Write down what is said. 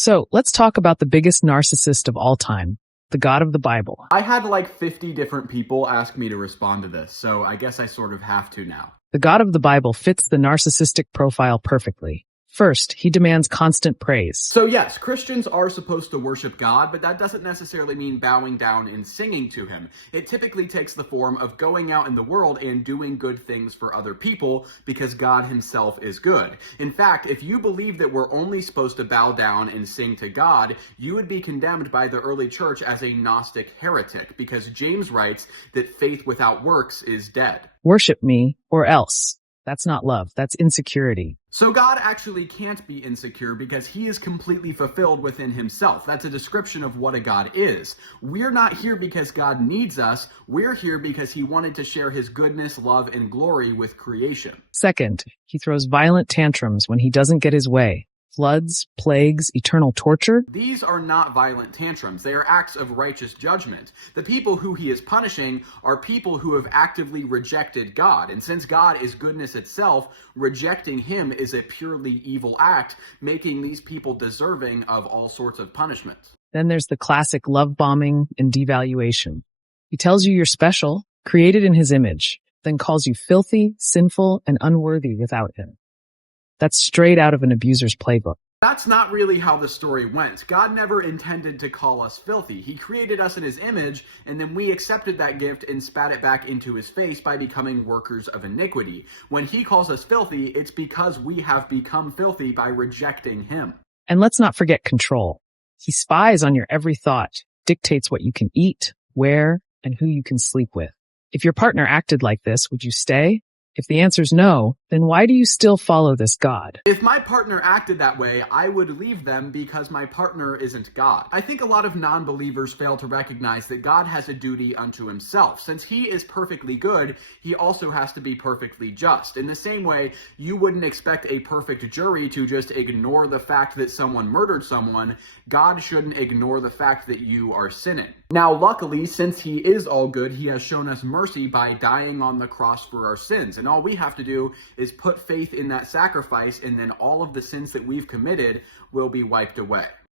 So let's talk about the biggest narcissist of all time, the God of the Bible. I had like 50 different people ask me to respond to this, so I guess I sort of have to now. The God of the Bible fits the narcissistic profile perfectly. First, he demands constant praise. So yes, Christians are supposed to worship God, but that doesn't necessarily mean bowing down and singing to him. It typically takes the form of going out in the world and doing good things for other people because God himself is good. In fact, if you believe that we're only supposed to bow down and sing to God, you would be condemned by the early church as a Gnostic heretic because James writes that faith without works is dead. Worship me or else. That's not love, that's insecurity. So God actually can't be insecure because he is completely fulfilled within himself. That's a description of what a God is. We're not here because God needs us. We're here because he wanted to share his goodness, love, and glory with creation. Second, he throws violent tantrums when he doesn't get his way. Floods, plagues, eternal torture. These are not violent tantrums. They are acts of righteous judgment. The people who he is punishing are people who have actively rejected God. And since God is goodness itself, rejecting him is a purely evil act, making these people deserving of all sorts of punishment. Then there's the classic love bombing and devaluation. He tells you you're special, created in his image, then calls you filthy, sinful, and unworthy without him. That's straight out of an abuser's playbook. That's not really how the story went. God never intended to call us filthy. He created us in his image, and then we accepted that gift and spat it back into his face by becoming workers of iniquity. When he calls us filthy, it's because we have become filthy by rejecting him. And let's not forget control. He spies on your every thought, dictates what you can eat, wear, and who you can sleep with. If your partner acted like this, would you stay? If the answer's no, then why do you still follow this God? If my partner acted that way, I would leave them because my partner isn't God. I think a lot of non-believers fail to recognize that God has a duty unto himself. Since he is perfectly good, he also has to be perfectly just. In the same way, you wouldn't expect a perfect jury to just ignore the fact that someone murdered someone. God shouldn't ignore the fact that you are sinning. Now, luckily, since he is all good, he has shown us mercy by dying on the cross for our sins. And all we have to do is put faith in that sacrifice, and then all of the sins that we've committed will be wiped away.